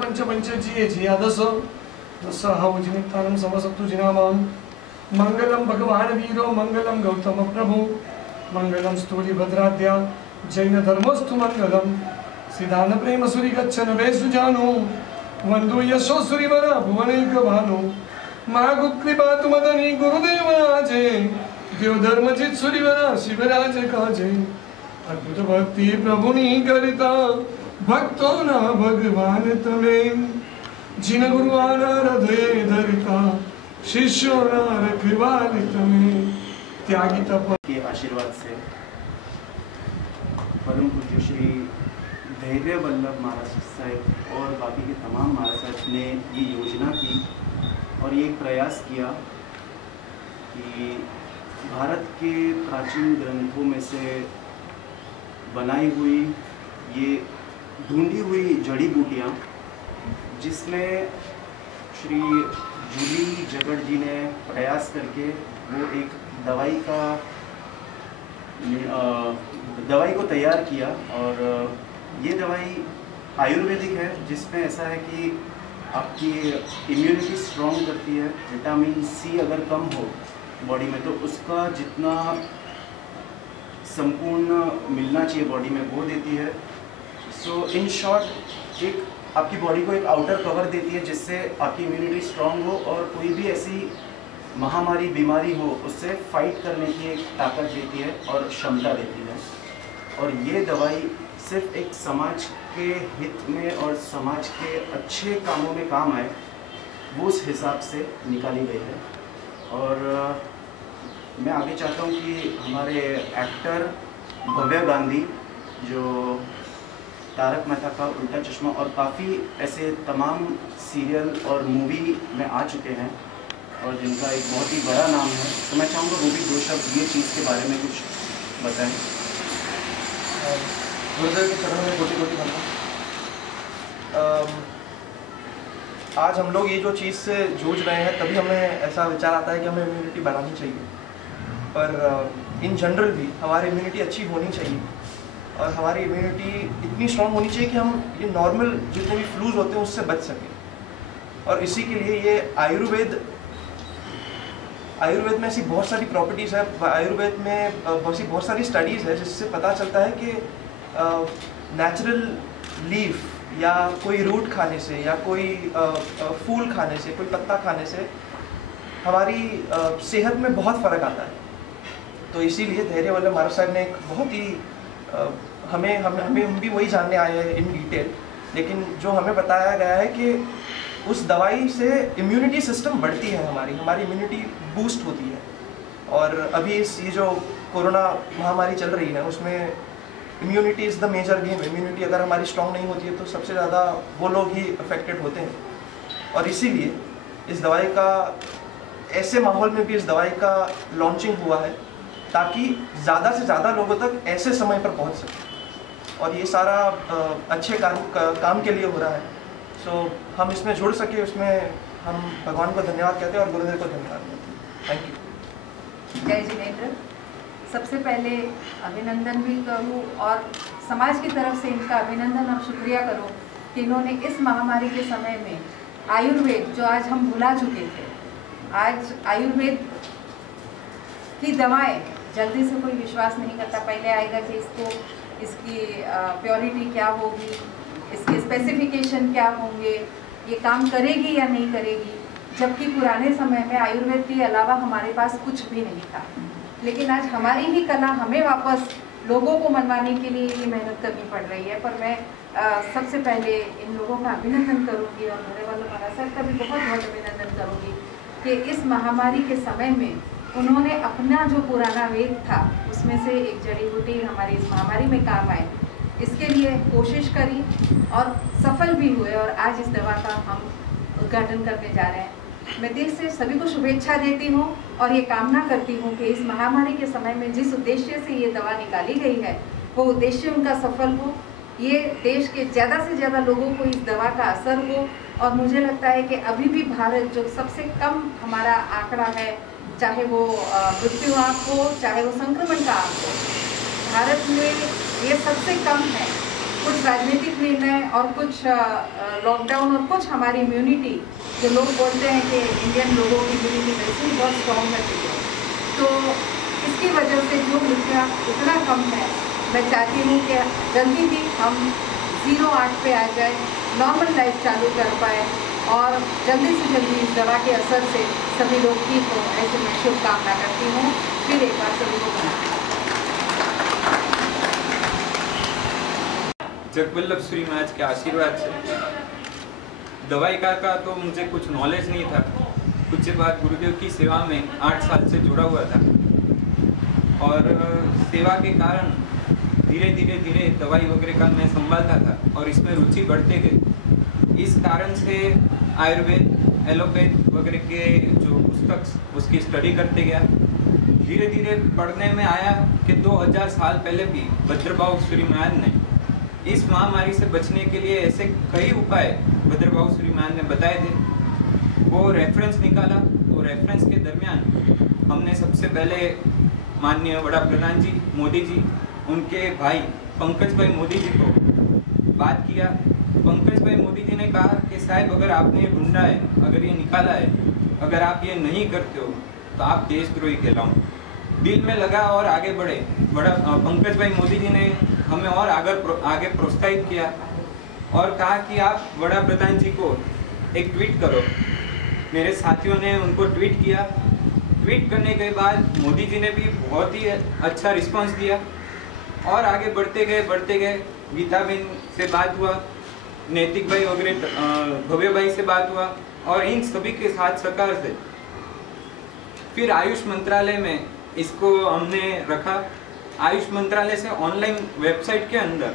पंच पंचजीये जियादस दस हवजिनितानं समसत्तु जिनामां मंगलम भगवान वीरो मंगलम गौतम प्रभु मंगलम स्तूरी भद्राद्या जैन धर्मस्तु मंगलम सिद्धान प्रेम सुरी गच्छन वेसु जानो वंदु यशो सुरीवरा भुवनैक भानु महागुत्कृपातु मदनी गुरुदेव राजे देव धर्मजित सुरीवरा शिवराज काजे अद्भुत भक्ति प्रभुनि करिता भक्तो न भगवान तमें जिन गुरुआना हृदय धरिता शिष्यो न रखवाले तमें त्यागी तप के आशीर्वाद से परम पूज्य श्री धैर्य वल्लभ महाराज साहब और बाकी के तमाम महाराज साहब ने ये योजना की और ये प्रयास किया कि भारत के प्राचीन ग्रंथों में से बनाई हुई ये ढूंढी हुई जड़ी बूटियाँ जिसमें श्री जूली जगड़ जी ने प्रयास करके वो एक दवाई को तैयार किया। और ये दवाई आयुर्वेदिक है जिसमें ऐसा है कि आपकी इम्यूनिटी स्ट्रॉन्ग करती है। विटामिन सी अगर कम हो बॉडी में तो उसका जितना संपूर्ण मिलना चाहिए बॉडी में वो देती है। सो इन शॉर्ट एक आपकी बॉडी को एक आउटर कवर देती है जिससे आपकी इम्यूनिटी स्ट्रांग हो और कोई भी ऐसी महामारी बीमारी हो उससे फाइट करने की एक ताकत देती है और क्षमता देती है। और ये दवाई सिर्फ एक समाज के हित में और समाज के अच्छे कामों में काम आए वो उस हिसाब से निकाली गई है। और मैं आगे चाहता हूँ कि हमारे एक्टर भव्य गांधी जो तारक मेहता का उल्टा चश्मा और काफ़ी ऐसे तमाम सीरियल और मूवी में आ चुके हैं और जिनका एक बहुत ही बड़ा नाम है, तो मैं चाहूँगा वो भी 2 शब्द ये चीज़ के बारे में कुछ बताएं। गुरुदेव के चरणों में कोटि कोटि प्रणाम। आज हम लोग ये जो चीज़ से जूझ रहे हैं तभी हमें ऐसा विचार आता है कि हमें इम्यूनिटी बढ़ानी चाहिए, पर इन जनरल भी हमारी इम्यूनिटी अच्छी होनी चाहिए और हमारी इम्यूनिटी इतनी स्ट्रॉन्ग होनी चाहिए कि हम ये नॉर्मल जितने भी फ्लूज होते हैं उससे बच सकें। और इसी के लिए ये आयुर्वेद में ऐसी बहुत सारी प्रॉपर्टीज़ है, आयुर्वेद में बहुत सारी स्टडीज़ है जिससे पता चलता है कि नेचुरल लीफ या कोई रूट खाने से या कोई फूल खाने से, कोई पत्ता खाने से हमारी सेहत में बहुत फ़र्क आता है। तो इसीलिए धैर्य वल्लभ महाराज साहब ने एक बहुत ही हम भी वही जानने आए हैं इन डिटेल, लेकिन जो हमें बताया गया है कि उस दवाई से इम्यूनिटी सिस्टम बढ़ती है, हमारी इम्यूनिटी बूस्ट होती है। और अभी ये जो कोरोना महामारी चल रही है उसमें immunity is the major game. Immunity अगर हमारी स्ट्रांग नहीं होती है तो सबसे ज़्यादा वो लोग ही अफेक्टेड होते हैं। और इसीलिए इस दवाई का ऐसे माहौल में भी इस दवाई का लॉन्चिंग हुआ है ताकि ज़्यादा से ज़्यादा लोगों तक ऐसे समय पर पहुंच सके। और ये सारा अच्छे काम के लिए हो रहा है। सो हम इसमें जुड़ सके, उसमें हम भगवान को धन्यवाद कहते हैं और गुरुदेव को धन्यवाद कहते हैं। Thank you. जय जिनेंद्र। सबसे पहले अभिनंदन भी करूँ और समाज की तरफ से इनका अभिनंदन और शुक्रिया करूँ कि इन्होंने इस महामारी के समय में आयुर्वेद जो आज हम भुला चुके थे, आज आयुर्वेद की दवाएं जल्दी से कोई विश्वास नहीं करता। पहले आएगा कि इसकी प्योरिटी क्या होगी, इसके स्पेसिफिकेशन क्या होंगे, ये काम करेगी या नहीं करेगी, जबकि पुराने समय में आयुर्वेद के अलावा हमारे पास कुछ भी नहीं था। लेकिन आज हमारी ही कला हमें वापस लोगों को मनवाने के लिए ये मेहनत करनी पड़ रही है। पर मैं सबसे पहले इन लोगों का अभिनंदन करूँगी और धैर्य वल्लभ महाराज साहब का भी बहुत बहुत अभिनंदन करूँगी कि इस महामारी के समय में उन्होंने अपना जो पुराना वेद था उसमें से एक जड़ी बूटी हमारी इस महामारी में काम आए, इसके लिए कोशिश करी और सफल भी हुए। और आज इस दवा का हम उद्घाटन करने जा रहे हैं। मैं दिल से सभी को शुभेच्छा देती हूँ और ये कामना करती हूँ कि इस महामारी के समय में जिस उद्देश्य से ये दवा निकाली गई है वो उद्देश्य उनका सफल हो, ये देश के ज़्यादा से ज़्यादा लोगों को इस दवा का असर हो। और मुझे लगता है कि अभी भी भारत जो सबसे कम हमारा आंकड़ा है, चाहे वो मृत्यु आंक हो चाहे वो संक्रमण का आंक हो, भारत में ये सबसे कम है। कुछ राजनीतिक निर्णय और कुछ लॉकडाउन और कुछ हमारी इम्यूनिटी, जो लोग बोलते हैं कि इंडियन लोगों की इम्यूनिटी वैसे ही बहुत स्ट्रॉन्ग रहती है, तो इसकी वजह से जो मृत्यु इतना कम है। मैं चाहती हूँ कि जल्दी भी हम 0-8 पे आ जाए, नॉर्मल लाइफ चालू कर पाए और जल्दी से जल्दी इस दवा के असर से सभी लोग ठीक हो, ऐसे मैं शुभकामना करती हूँ। फिर एक बार सभी को बना जगवल्लभ सूरी महाराज के आशीर्वाद से दवाई का तो मुझे कुछ नॉलेज नहीं था। कुछ बाद गुरुदेव की सेवा में 8 साल से जुड़ा हुआ था और सेवा के कारण धीरे धीरे दवाई वगैरह का मैं संभालता था और इसमें रुचि बढ़ते गए। इस कारण से आयुर्वेद, एलोपैथ वगैरह के जो पुस्तक उसकी स्टडी करते गया। धीरे धीरे पढ़ने में आया कि 2000 साल पहले भी भद्रबाहु सूरी महाराज ने इस महामारी से बचने के लिए ऐसे कई उपाय भद्रबाहु सूरी महाराज ने बताए थे। वो रेफरेंस निकाला, तो रेफरेंस के दरमियान हमने सबसे पहले माननीय वड़ा प्रधान जी मोदी जी, उनके भाई पंकज भाई मोदी जी को बात किया। पंकज भाई मोदी जी ने कहा कि साहब अगर आपने ये ढूंढा है, अगर ये निकाला है, अगर आप ये नहीं करते हो तो आप देशद्रोही कहलाओ। दिल में लगा और आगे बढ़े। बड़ा पंकज भाई मोदी जी ने हमें और आगे प्रोत्साहित किया और कहा कि आप वड़ा प्रधान जी को एक ट्वीट करो। मेरे साथियों ने उनको ट्वीट किया। ट्वीट करने के बाद मोदी जी ने भी बहुत ही अच्छा रिस्पांस दिया और आगे बढ़ते गए। गीता बहन से बात हुआ, नैतिक भाई वगैरह, भव्य भाई से बात हुआ और इन सभी के साथ सरकार से फिर आयुष मंत्रालय में इसको हमने रखा। आयुष मंत्रालय से ऑनलाइन वेबसाइट के अंदर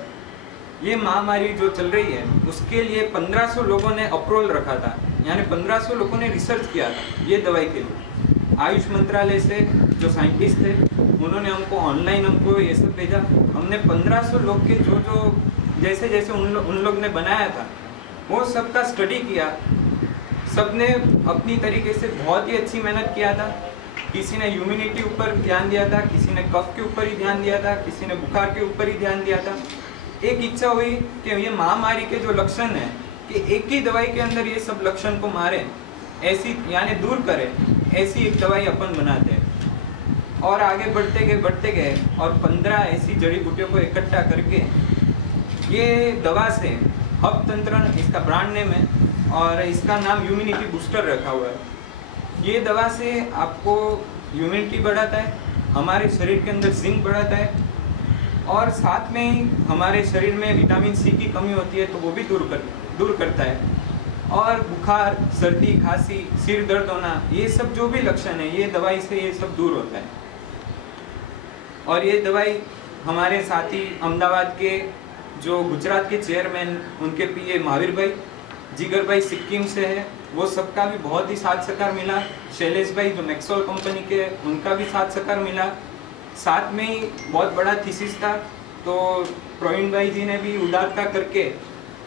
ये महामारी जो चल रही है उसके लिए 1500 लोगों ने अप्रूवल रखा था, यानी 1500 लोगों ने रिसर्च किया था ये दवाई के लिए। आयुष मंत्रालय से जो साइंटिस्ट थे उन्होंने हमको ऑनलाइन ये सब भेजा। हमने 1500 लोग के जो जैसे उन लोग ने बनाया था वो सबका स्टडी किया। सबने अपनी तरीके से बहुत ही अच्छी मेहनत किया था। किसी ने इम्यूनिटी ऊपर ध्यान दिया था, किसी ने कफ के ऊपर ही ध्यान दिया था, किसी ने बुखार के ऊपर ही ध्यान दिया था। एक इच्छा हुई कि ये महामारी के जो लक्षण हैं कि एक ही दवाई के अंदर ये सब लक्षण को मारे, ऐसी यानी दूर करे, ऐसी एक दवाई अपन बनाते हैं। और आगे बढ़ते गए और 15 ऐसी जड़ी बूटियों को इकट्ठा करके ये दवा से हब तंत्रण इसका ब्रांड नेम है और इसका नाम इम्यूनिटी बूस्टर रखा हुआ है। ये दवा से आपको इम्यूनिटी बढ़ाता है, हमारे शरीर के अंदर जिंक बढ़ाता है और साथ में ही हमारे शरीर में विटामिन सी की कमी होती है तो वो भी दूर करता है। और बुखार, सर्दी, खांसी, सिर दर्द होना, ये सब जो भी लक्षण है ये दवाई से ये सब दूर होता है। और ये दवाई हमारे साथी अहमदाबाद के जो गुजरात के चेयरमैन उनके पीए महावीर भाई, जिगर भाई सिक्किम से है, वो सबका भी बहुत ही साथ सहकार मिला। शैलेश भाई जो मैक्सवेल कंपनी के, उनका भी साथ सहकार मिला। साथ में ही बहुत बड़ा थीसिस था तो प्रवीण भाई जी ने भी उदारता करके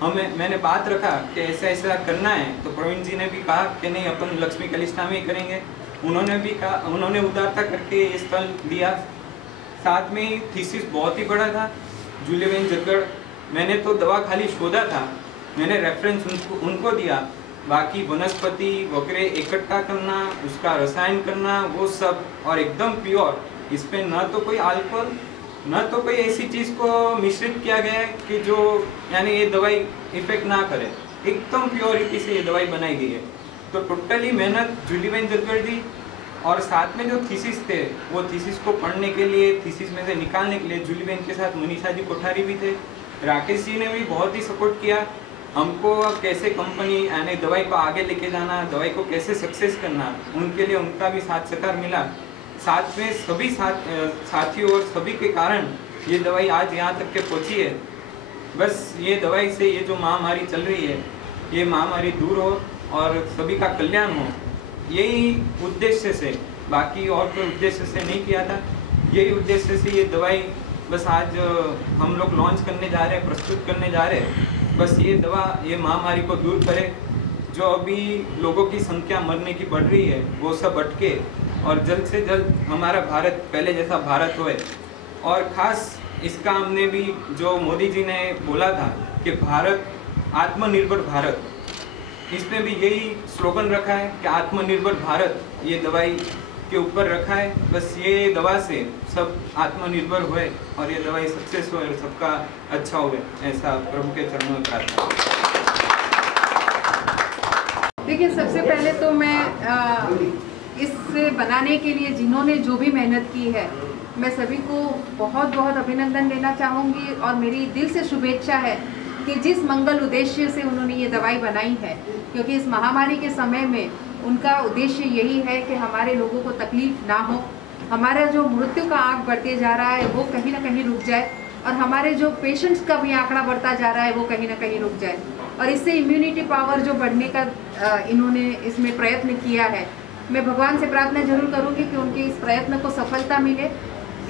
मैंने बात रखा कि ऐसा करना है, तो प्रवीण जी ने भी कहा कि नहीं अपन लक्ष्मी कलिष्ठा में ही करेंगे। उन्होंने उदारता करके ये स्थल दिया। साथ में ही थीसिस बहुत ही बड़ा था। जूलीबेन जगड़, मैंने तो दवा खाली शोधा था, मैंने रेफरेंस उनको दिया, बाकी वनस्पति वगैरह इकट्ठा करना, उसका रसायन करना, वो सब, और एकदम प्योर। इसमें न तो कोई अल्कोहल न तो कोई ऐसी चीज़ को मिश्रित किया गया है कि जो यानी ये दवाई इफेक्ट ना करे, एकदम प्योरिटी से ये दवाई बनाई गई है। तो टोटली मेहनत जूलीबेन जगड़ दी और साथ में जो थीसिस थे वो थीसिस को पढ़ने के लिए, थीसिस में से निकालने के लिए जूलीबेन के साथ मनीषा जी कोठारी भी थे। राकेश जी ने भी बहुत ही सपोर्ट किया हमको, कैसे कंपनी यानी दवाई को आगे लेके जाना, दवाई को कैसे सक्सेस करना, उनके लिए उनका भी साथ सहकार मिला। साथ में सभी साथियों और सभी के कारण ये दवाई आज यहाँ तक के पहुँची है। बस ये दवाई से ये जो महामारी चल रही है ये महामारी दूर हो और सभी का कल्याण हो, यही उद्देश्य से, बाकी और कोई उद्देश्य से नहीं किया था। यही उद्देश्य से ये दवाई बस आज हम लोग लॉन्च करने जा रहे हैं, प्रस्तुत करने जा रहे हैं। बस ये दवा ये महामारी को दूर करे। जो अभी लोगों की संख्या मरने की बढ़ रही है वो सब अटके और जल्द से जल्द हमारा भारत पहले जैसा भारत होए। और ख़ास इसका हमने भी जो मोदी जी ने बोला था कि भारत आत्मनिर्भर भारत, इसमें भी यही स्लोगन रखा है कि आत्मनिर्भर भारत, ये दवाई के ऊपर रखा है। बस ये दवा से सब आत्मनिर्भर हुए और ये दवाई सक्सेस हो और सबका अच्छा हुए, ऐसा प्रभु के चरणों में प्रार्थना। देखिए, सबसे पहले तो मैं इससे बनाने के लिए जिन्होंने जो भी मेहनत की है, मैं सभी को बहुत बहुत अभिनंदन देना चाहूँगी और मेरी दिल से शुभेच्छा है कि जिस मंगल उद्देश्य से उन्होंने ये दवाई बनाई है, क्योंकि इस महामारी के समय में उनका उद्देश्य यही है कि हमारे लोगों को तकलीफ ना हो, हमारा जो मृत्यु का आंक बढ़ते जा रहा है वो कहीं ना कहीं रुक जाए और हमारे जो पेशेंट्स का भी आंकड़ा बढ़ता जा रहा है वो कहीं ना कहीं रुक जाए और इससे इम्यूनिटी पावर जो बढ़ने का इन्होंने इसमें प्रयत्न किया है। मैं भगवान से प्रार्थना जरूर करूँगी कि उनके इस प्रयत्न को सफलता मिले,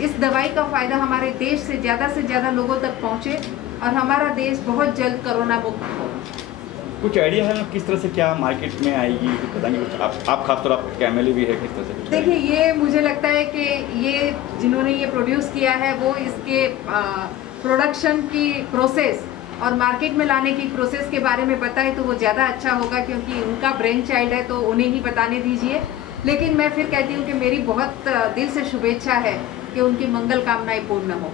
इस दवाई का फ़ायदा हमारे देश से ज़्यादा लोगों तक पहुँचे और हमारा देश बहुत जल्द कोरोना मुक्त हो। कुछ आइडिया है किस तरह से क्या मार्केट में आएगी, बताएंगे कुछ? आप खासतौर आप कैमले भी है, किस तरह से? देखिए, ये मुझे लगता है कि ये जिन्होंने ये प्रोड्यूस किया है वो इसके प्रोडक्शन की प्रोसेस और मार्केट में लाने की प्रोसेस के बारे में बताए तो वो ज़्यादा अच्छा होगा, क्योंकि उनका ब्रेन चाइल्ड है तो उन्हें ही बताने दीजिए। लेकिन मैं फिर कहती हूँ कि मेरी बहुत दिल से शुभेच्छा है कि उनकी मंगल कामनाएं पूर्ण हो।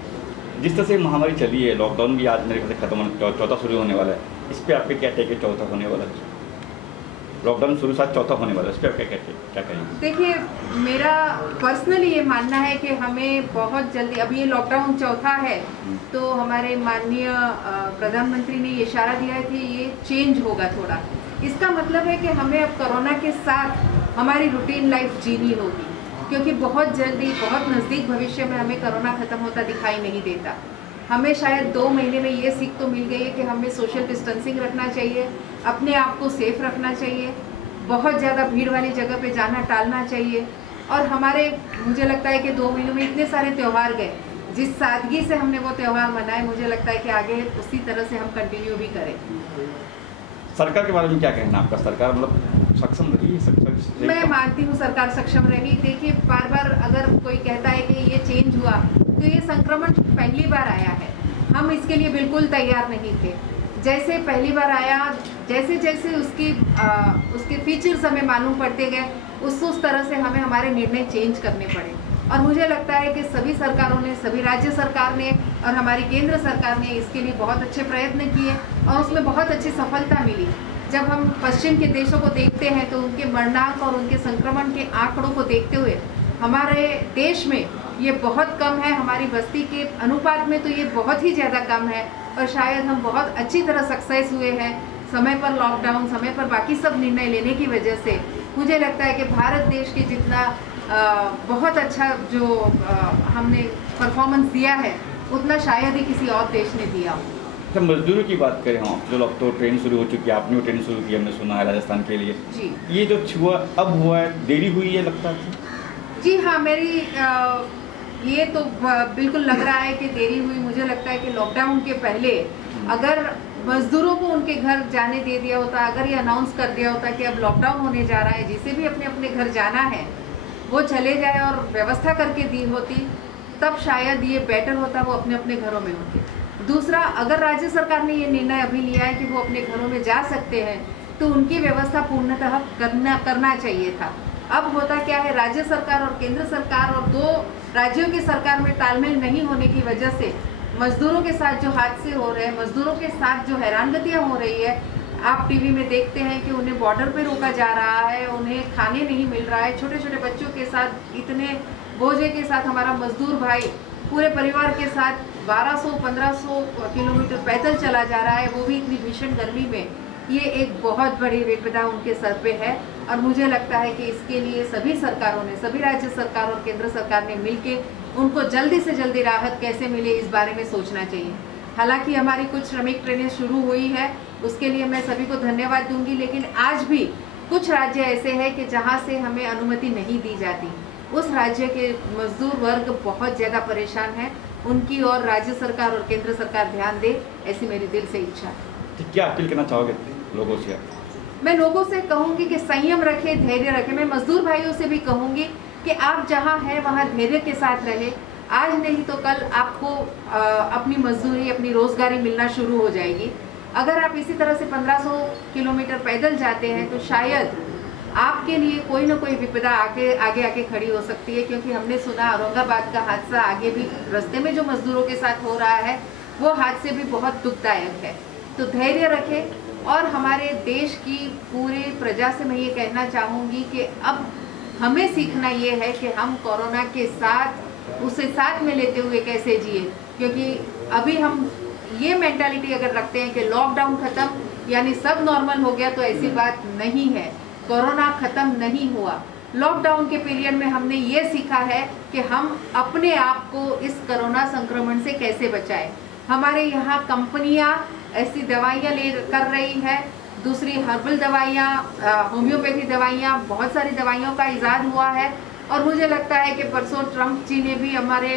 जिस तरह से महामारी चली है, लॉकडाउन भी आज मेरे ख्याल से खत्म, चौथा शुरू होने वाला है, इस पर आपके क्या टेक है? चौथा होने वाला है, लॉकडाउन शुरू साथ चौथा होने वाला है, इस पर आप क्या कहेंगे? देखिए, मेरा पर्सनली ये मानना है कि हमें बहुत जल्दी, अभी ये लॉकडाउन चौथा है तो हमारे माननीय प्रधानमंत्री ने ये इशारा दिया है कि ये चेंज होगा थोड़ा। इसका मतलब है कि हमें अब कोरोना के साथ हमारी रूटीन लाइफ जीनी होगी, क्योंकि बहुत जल्दी, बहुत नज़दीक भविष्य में हमें कोरोना ख़त्म होता दिखाई नहीं देता। हमें शायद 2 महीने में ये सीख तो मिल गई है कि हमें सोशल डिस्टेंसिंग रखना चाहिए, अपने आप को सेफ रखना चाहिए, बहुत ज़्यादा भीड़ वाली जगह पे जाना टालना चाहिए। और हमारे, मुझे लगता है कि 2 महीनों में इतने सारे त्यौहार गए, जिस सादगी से हमने वो त्यौहार मनाए, मुझे लगता है कि आगे उसी तरह से हम कंटिन्यू भी करें। सरकार के बारे में क्या कहना आपका? सरकार मतलब सक्षम रही? मैं मानती हूँ सरकार सक्षम रही। देखिए, बार बार अगर कोई कहता है कि ये चेंज हुआ, तो ये संक्रमण पहली बार आया है, हम इसके लिए बिल्कुल तैयार नहीं थे। जैसे पहली बार आया, जैसे जैसे उसके फीचर्स हमें मालूम पड़ते गए, उस तरह से हमें हमारे निर्णय चेंज करने पड़े। और मुझे लगता है कि सभी सरकारों ने, सभी राज्य सरकार ने और हमारी केंद्र सरकार ने इसके लिए बहुत अच्छे प्रयत्न किए और उसमें बहुत अच्छी सफलता मिली। जब हम पश्चिम के देशों को देखते हैं तो उनके मरणांक और उनके संक्रमण के आंकड़ों को देखते हुए हमारे देश में ये बहुत कम है, हमारी बस्ती के अनुपात में तो ये बहुत ही ज़्यादा कम है और शायद हम बहुत अच्छी तरह सक्सेस हुए हैं। समय पर लॉकडाउन, समय पर बाकी सब निर्णय लेने की वजह से मुझे लगता है कि भारत देश के जितना बहुत अच्छा जो हमने परफॉर्मेंस दिया है उतना शायद ही किसी और देश ने दिया हो। जब मजदूरों की बात करें हम, जो लोग तो ट्रेन शुरू हो चुकी है, आपने वो ट्रेन शुरू की, हमने सुना है राजस्थान के लिए जी। ये जो हुआ अब हुआ है, देरी हुई है लगता है? जी हाँ, मेरी ये तो बिल्कुल लग रहा है कि देरी हुई। मुझे लगता है कि लॉकडाउन के पहले अगर मजदूरों को उनके घर जाने दे दिया होता, अगर ये अनाउंस कर दिया होता कि अब लॉकडाउन होने जा रहा है, जिसे भी अपने अपने घर जाना है वो चले जाए और व्यवस्था करके दी होती, तब शायद ये बेटर होता, वो अपने अपने घरों में होते। दूसरा, अगर राज्य सरकार ने ये निर्णय अभी लिया है कि वो अपने घरों में जा सकते हैं तो उनकी व्यवस्था पूर्णतः करना चाहिए था। अब होता क्या है, राज्य सरकार और केंद्र सरकार और 2 राज्यों की सरकार में तालमेल नहीं होने की वजह से मजदूरों के साथ जो हादसे हो रहे हैं, मजदूरों के साथ जो हैरानगतियाँ हो रही है, आप टीवी में देखते हैं कि उन्हें बॉर्डर पे रोका जा रहा है, उन्हें खाने नहीं मिल रहा है, छोटे छोटे बच्चों के साथ, इतने बोझे के साथ हमारा मजदूर भाई पूरे परिवार के साथ 1200-1500 किलोमीटर पैदल चला जा रहा है, वो भी इतनी भीषण गर्मी में। ये एक बहुत बड़ी विपदा उनके सर पे है और मुझे लगता है कि इसके लिए सभी सरकारों ने, सभी राज्य सरकार और केंद्र सरकार ने मिलके उनको जल्दी से जल्दी राहत कैसे मिले इस बारे में सोचना चाहिए। हालांकि हमारी कुछ श्रमिक ट्रेनें शुरू हुई है, उसके लिए मैं सभी को धन्यवाद दूंगी, लेकिन आज भी कुछ राज्य ऐसे हैं कि जहां से हमें अनुमति नहीं दी जाती। उस राज्य के मजदूर वर्ग बहुत ज़्यादा परेशान है, उनकी और राज्य सरकार और केंद्र सरकार ध्यान दे, ऐसी मेरी दिल से इच्छा है। तो क्या अपील करना चाहोगे लोगों से? मैं लोगों से कहूँगी कि संयम रखें, धैर्य रखें। मैं मजदूर भाइयों से भी कहूँगी कि आप जहाँ हैं वहाँ धैर्य के साथ रहें, आज नहीं तो कल आपको अपनी मजदूरी, अपनी रोजगारी मिलना शुरू हो जाएगी। अगर आप इसी तरह से 1500 किलोमीटर पैदल जाते हैं तो शायद आपके लिए कोई ना कोई विपदा आगे आके खड़ी हो सकती है, क्योंकि हमने सुना औरंगाबाद का हादसा आगे भी रास्ते में जो मजदूरों के साथ हो रहा है वो हादसे भी बहुत दुखदायक है। तो धैर्य रखें और हमारे देश की पूरे प्रजा से मैं ये कहना चाहूँगी कि अब हमें सीखना ये है कि हम कोरोना के साथ उसे साथ में लेते हुए कैसे जिए, क्योंकि अभी हम ये मेंटालिटी अगर रखते हैं कि लॉकडाउन खत्म यानी सब नॉर्मल हो गया, तो ऐसी बात नहीं है। कोरोना खत्म नहीं हुआ। लॉकडाउन के पीरियड में हमने ये सीखा है कि हम अपने आप को इस कोरोना संक्रमण से कैसे बचाएं। हमारे यहाँ कंपनियाँ ऐसी दवाइयाँ ले कर रही है, दूसरी हर्बल दवाइयाँ, होम्योपैथी दवाइयाँ, बहुत सारी दवाइयों का इजाद हुआ है। और मुझे लगता है कि परसों ट्रंप जी ने भी हमारे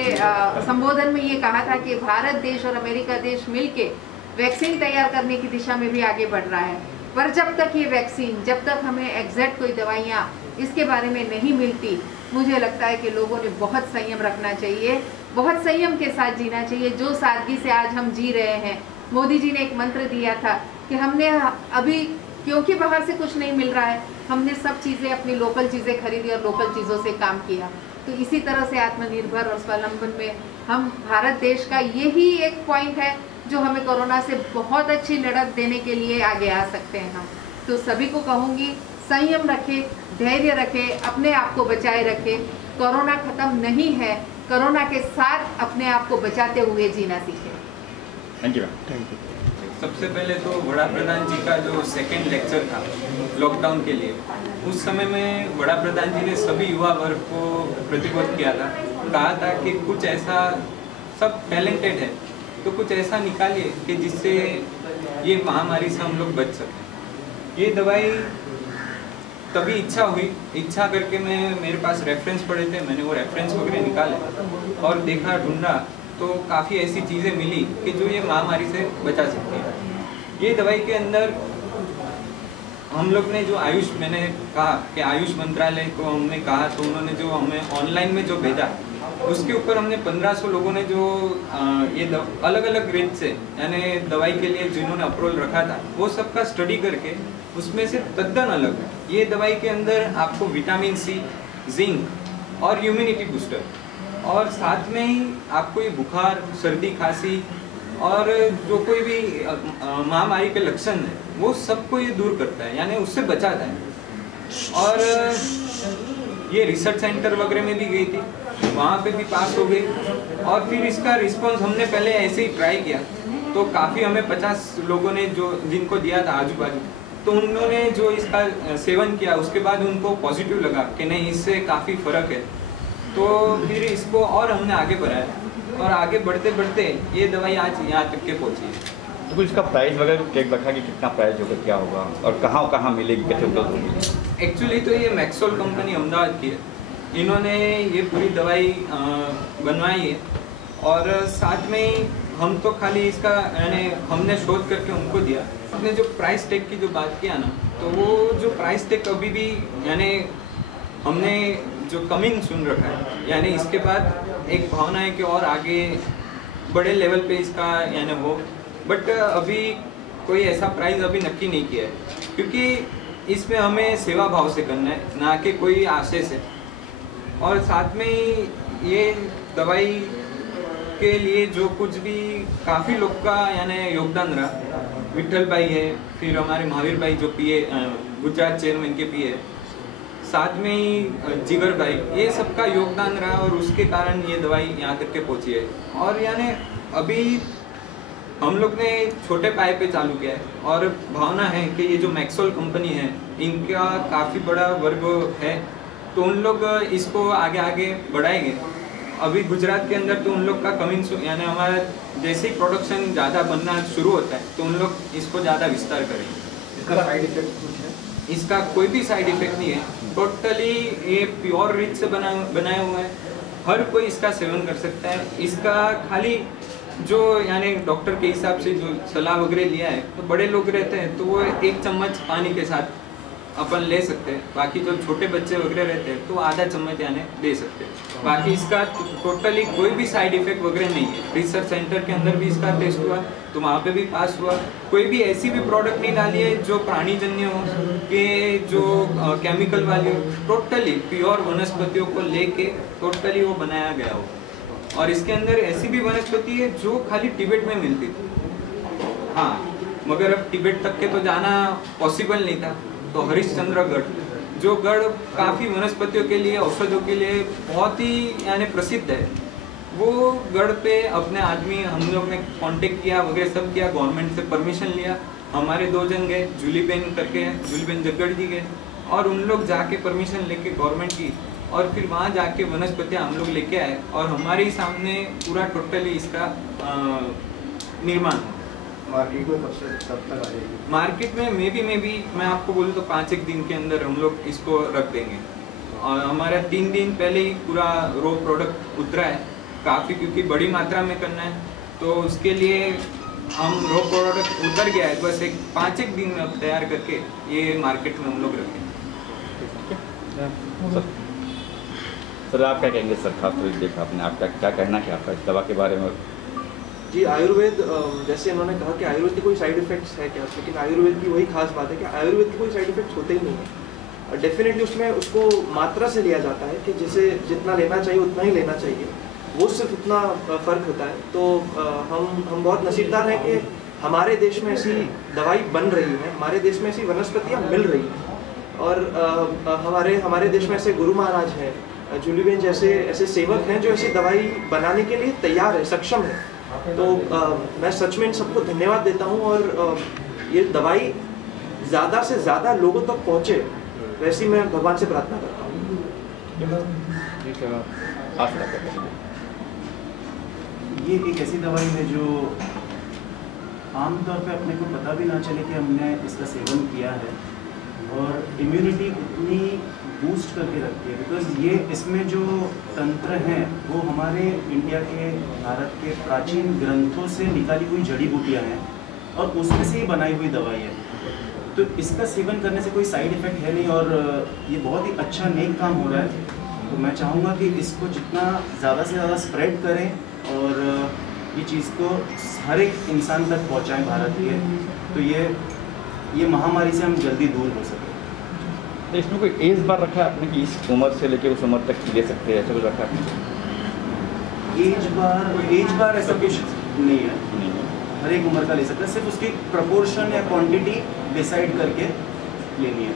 संबोधन में ये कहा था कि भारत देश और अमेरिका देश मिलके वैक्सीन तैयार करने की दिशा में भी आगे बढ़ रहा है। पर जब तक ये वैक्सीन, जब तक हमें एग्जैक्ट कोई दवाइयाँ इसके बारे में नहीं मिलती, मुझे लगता है कि लोगों ने बहुत संयम रखना चाहिए, बहुत संयम के साथ जीना चाहिए। जो सादगी से आज हम जी रहे हैं, मोदी जी ने एक मंत्र दिया था कि हमने अभी क्योंकि बाहर से कुछ नहीं मिल रहा है, हमने सब चीज़ें अपनी लोकल चीज़ें खरीदी और लोकल चीज़ों से काम किया। तो इसी तरह से आत्मनिर्भर और स्वावलंबन में हम भारत देश का यही एक पॉइंट है जो हमें कोरोना से बहुत अच्छी लड़त देने के लिए आगे आ सकते हैं हम। तो सभी को कहूँगी, संयम रखें, धैर्य रखें, अपने आप को बचाए रखें। कोरोना खत्म नहीं है, कोरोना के साथ अपने आप को बचाते हुए जीना सीखें। Thank you. सबसे पहले तो वड़ा प्रधान जी का जो सेकंड लेक्चर था लॉकडाउन के लिए, उस समय में वड़ा प्रधान जी ने सभी युवा वर्ग को प्रतिबोध किया था, कहा था कि कुछ ऐसा, सब टैलेंटेड है तो कुछ ऐसा निकालिए कि जिससे ये महामारी से हम लोग बच सकें। ये दवाई तभी इच्छा करके मैं, मेरे पास रेफरेंस पड़े थे, मैंने वो रेफरेंस वगैरह निकाले और देखा, ढूंढा तो काफ़ी ऐसी चीज़ें मिली कि जो ये महामारी से बचा सकती है। ये दवाई के अंदर हम लोग ने जो आयुष, मैंने कहा कि आयुष मंत्रालय को हमने कहा तो उन्होंने जो हमें ऑनलाइन में जो भेजा, उसके ऊपर हमने 1500 लोगों ने जो ये अलग अलग रेंज से यानी दवाई के लिए जिन्होंने अप्रूवल रखा था वो सबका स्टडी करके उसमें से तद्दन अलग ये दवाई के अंदर आपको विटामिन सी, जिंक और इम्यूनिटी बूस्टर, और साथ में ही आपको ये बुखार, सर्दी, खांसी और जो कोई भी महामारी के लक्षण है वो सबको ये दूर करता है, यानी उससे बचाता है। और ये रिसर्च सेंटर वगैरह में भी गई थी, वहाँ पे भी पास हो गई। और फिर इसका रिस्पांस हमने पहले ऐसे ही ट्राई किया तो काफ़ी, हमें 50 लोगों ने जो जिनको दिया था आजू बाजू, तो उन्होंने जो इसका सेवन किया उसके बाद उनको पॉजिटिव लगा कि नहीं इससे काफ़ी फ़र्क है। तो फिर इसको और हमने आगे बढ़ाया और आगे बढ़ते बढ़ते ये दवाई आज यहाँ तक के पहुँची है। तो कुछ इसका प्राइस वगैरह चेक रखा कि कितना प्राइस होगा, क्या होगा और कहाँ मिलेगी, कैसे उपलब्ध होगी? एक्चुअली तो ये मैक्सोल कंपनी अहमदाबाद की है, इन्होंने ये पूरी दवाई बनवाई है और साथ में हम तो खाली इसका यानी हमने शोध करके उनको दिया। हमने जो प्राइस टैग की जो बात किया ना, तो वो जो प्राइस टैग अभी भी यानी हमने जो कमिंग सुन रखा है, यानी इसके बाद एक भावना है कि और आगे बड़े लेवल पे इसका यानी हो, बट अभी कोई ऐसा प्राइस अभी नक्की नहीं किया है, क्योंकि इसमें हमें सेवा भाव से करना है, ना कि कोई आशय से। और साथ में ये दवाई के लिए जो कुछ भी काफ़ी लोग का यानी योगदान रहा, विठल भाई है, फिर हमारे महावीर भाई जो पीए गुजरात चेयरमैन के पीए, साथ में ही जिगर भाई, ये सबका योगदान रहा और उसके कारण ये दवाई यहाँ तक के पहुँची है। और यानी अभी हम लोग ने छोटे पाए पे चालू किया है और भावना है कि ये जो मैक्सोल कंपनी है इनका काफ़ी बड़ा वर्ग है, तो उन लोग इसको आगे आगे बढ़ाएंगे। अभी गुजरात के अंदर तो उन लोग का कमिंग यानी हमारा जैसे ही प्रोडक्शन ज़्यादा बनना शुरू होता है तो उन लोग इसको ज़्यादा विस्तार करेंगे। इसका साइड इफेक्ट कुछ है? इसका कोई भी साइड इफेक्ट नहीं है, टोटली ये प्योर रिच से बनाया हुआ है, हर कोई इसका सेवन कर सकता है। इसका खाली जो यानी डॉक्टर के हिसाब से जो सलाह वगैरह लिया है, तो बड़े लोग रहते हैं तो वो 1 चम्मच पानी के साथ अपन ले सकते हैं। बाकी जो छोटे बच्चे वगैरह रहते हैं तो आधा चम्मच यानी ले सकते हैं। बाकी इसका टोटली कोई भी साइड इफेक्ट वगैरह नहीं है। रिसर्च सेंटर के अंदर भी इसका टेस्ट हुआ तो वहाँ पे भी पास हुआ। कोई भी ऐसी भी प्रोडक्ट नहीं डाली है जो प्राणीजन्य हो के जो केमिकल वाली हो, टोटली प्योर वनस्पतियों को लेके टोटली वो बनाया गया हो। और इसके अंदर ऐसी भी वनस्पति है जो खाली तिब्बत में मिलती थी। हाँ, मगर अब तिब्बत तक के तो जाना पॉसिबल नहीं था, तो हरिश्चंद्रगढ़ जो गढ़ काफ़ी वनस्पतियों के लिए, औषधियों के लिए बहुत ही यानी प्रसिद्ध है, वो गढ़ पे अपने आदमी हम लोग ने कांटेक्ट किया वगैरह सब किया, गवर्नमेंट से परमिशन लिया। हमारे 2 जन गए, जूलीबेन करके हैं, जूलीबेन जगड़ जी गए, और उन लोग जाके परमिशन लेके गवर्नमेंट की, और फिर वहाँ जाके वनस्पतियाँ हम लोग लेके आए और हमारे ही सामने पूरा टोटली इसका निर्माण हो। मार्केट में कब तक आ जाएगी? मार्केट में मे बी मैं आपको बोलूँ तो 5-1 दिन के अंदर हम लोग इसको रख देंगे। और हमारा 3 दिन पहले ही पूरा रो प्रोडक्ट उतरा है काफ़ी, क्योंकि बड़ी मात्रा में करना है तो उसके लिए हम रो प्रोडक्ट उतर गया है। बस 5-1 दिन में अब तैयार करके ये मार्केट में हम लोग रखेंगे। सर आप क्या कहेंगे सर, खास तौर से देखा आपने, आपका क्या कहना है आपका इस दवा के बारे में? जी, आयुर्वेद जैसे इन्होंने कहा कि आयुर्वेद के कोई साइड इफेक्ट्स है क्या, लेकिन आयुर्वेद की वही खास बात है कि आयुर्वेद के कोई साइड इफेक्ट्स होते ही नहीं है। डेफिनेटली उसमें उसको मात्रा से लिया जाता है कि जिसे जितना लेना चाहिए उतना ही लेना चाहिए, वो सिर्फ उतना फ़र्क होता है। तो हम बहुत नसीबदार हैं कि हमारे देश में ऐसी दवाई बन रही है, हमारे देश में ऐसी वनस्पतियाँ मिल रही हैं, और हमारे देश में ऐसे गुरु महाराज हैं, जूलीबेन जैसे ऐसे सेवक हैं जो ऐसी दवाई बनाने के लिए तैयार है, सक्षम है। तो मैं सच में इन सबको धन्यवाद देता हूँ, और ये दवाई ज़्यादा से ज़्यादा लोगों तक पहुँचे, वैसी मैं भगवान से प्रार्थना करता हूँ। ये एक ऐसी दवाई है जो आमतौर पे अपने को पता भी ना चले कि हमने इसका सेवन किया है, और इम्यूनिटी इतनी बूस्ट करके रखती है। बिकॉज ये इसमें जो तंत्र हैं वो हमारे इंडिया के, भारत के प्राचीन ग्रंथों से निकाली हुई जड़ी बूटियाँ हैं, और उसमें से ही बनाई हुई दवाई है। तो इसका सेवन करने से कोई साइड इफ़ेक्ट है नहीं, और ये बहुत ही अच्छा नेक काम हो रहा है। तो मैं चाहूँगा कि इसको जितना ज़्यादा से ज़्यादा स्प्रेड करें, और ये चीज़ को हर एक इंसान तक पहुँचाएँ भारत के, तो ये महामारी से हम जल्दी दूर हो सकें। तो इसमें कोई एज बार रखा है आपने कि इस उम्र से लेकर उस उम्र तक ले सकते हैं, ऐसा कुछ रखा है आपने? एज बार ऐसा कुछ नहीं है, हर एक उम्र का ले सकता है, सिर्फ उसकी प्रपोर्शन या क्वांटिटी डिसाइड करके लेनी है।